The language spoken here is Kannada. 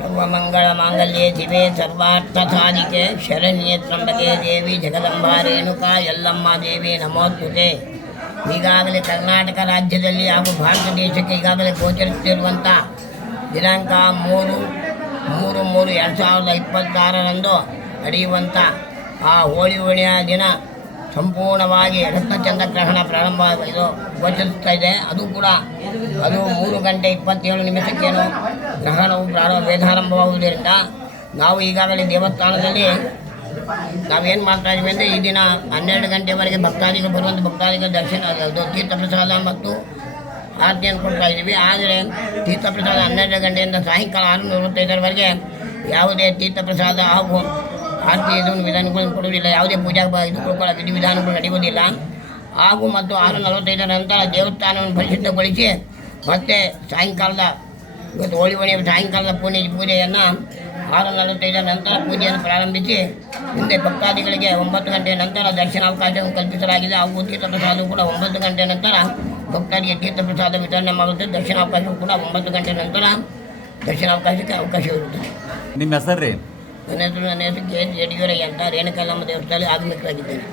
सर्वमंगल मांगल्ये शिवे सर्वार्थसाधिके शरण्ये त्र्यंबके देवी जगदंबा ರೇಣುಕಾ ಯಲ್ಲಮ್ಮ ದೇವಿ ನಮೋಸ್ತುತೆ. ಈಗಾಗಲೇ ಕರ್ನಾಟಕ ರಾಜ್ಯದಲ್ಲಿ ಹಾಗೂ ಭಾರತ ದೇಶಕ್ಕೆ ಈಗಾಗಲೇ ಗೋಚರಿಸುತ್ತಿರುವಂಥ ದಿನಾಂಕ 3/3/2026 ನಡೆಯುವಂಥ ಆ ಹೋಳಿ ಹುಣ್ಣಿಮೆಯ ದಿನ ಸಂಪೂರ್ಣವಾಗಿ ರತ್ನಚಂದ್ರಗ್ರಹಣ ಪ್ರಾರಂಭ ಗೋಚರಿಸ್ತಾ ಇದೆ. ಅದು 3:27 ಗ್ರಹಣವು ವೇದಾರಂಭವಾಗುವುದರಿಂದ ನಾವು ಈಗಾಗಲೇ ದೇವಸ್ಥಾನದಲ್ಲಿ ನಾವೇನು ಮಾಡ್ತಾ ಇದ್ದೀವಿ ಅಂದರೆ ಈ ದಿನ 12 ಗಂಟೆವರೆಗೆ ಭಕ್ತಾದಿಗಳು ಬರುವಂಥ ಭಕ್ತಾದಿಗಳ ದರ್ಶನ ತೀರ್ಥ ಪ್ರಸಾದ ಮತ್ತು ಆರತಿಯನ್ನು ಕೊಡ್ತಾ ಇದ್ದೀವಿ. ಆದರೆ ತೀರ್ಥ ಪ್ರಸಾದ 12 ಗಂಟೆಯಿಂದ ಸಾಯಂಕಾಲ 6:45 ಯಾವುದೇ ತೀರ್ಥ ಪ್ರಸಾದ ಹಾಗೂ ಆರತಿ ವಿಧಾನಗಳನ್ನು ಕೊಡುವುದಿಲ್ಲ. ಯಾವುದೇ ಪೂಜಾ ವಿಧಿವಿಧಾನಗಳು ನಡೆಯುವುದಿಲ್ಲ. ಹಾಗೂ ಮತ್ತು 6:45 ನಂತರ ದೇವಸ್ಥಾನವನ್ನು ಪರಿಶುದ್ಧಗೊಳಿಸಿ ಮತ್ತೆ ಸಾಯಂಕಾಲದ ಇವತ್ತು ಹೋಳಿ ಹುಣ್ಣಿಮೆ ಸಾಯಂಕಾಲದ ಪೂಜೆಯನ್ನು 6:45 ನಂತರ ಪೂಜೆಯನ್ನು ಪ್ರಾರಂಭಿಸಿ ಮುಂದೆ ಭಕ್ತಾದಿಗಳಿಗೆ 9 ಗಂಟೆ ನಂತರ ದರ್ಶನಾವಕಾಶವನ್ನು ಕಲ್ಪಿಸಲಾಗಿದೆ. ಹಾಗೂ ತೀರ್ಥ ಪ್ರಸಾದವು ಕೂಡ 9 ಗಂಟೆ ನಂತರ ಭಕ್ತರಿಗೆ ತೀರ್ಥ ಪ್ರಸಾದ ವಿತರಣೆ ಮಾಡುತ್ತದೆ. ದರ್ಶನಾವಕಾಶವು ಕೂಡ 9 ಗಂಟೆ ನಂತರ ದರ್ಶನಾವಕಾಶಕ್ಕೆ ಅವಕಾಶವಿರುತ್ತದೆ. ನಿಮ್ಮ ಹೆಸರು ರೀ? ನನ್ನ ಹೆಸರು ಕೆ. ಯಡಿಯೂರಯ್ಯ ಅಂತ ರೇಣುಕಾಯಲ್ಲಮ್ಮ ದೇವಸ್ಥಾನದಲ್ಲಿ ಆಗಮಿಕರಾಗಿದ್ದೇನೆ.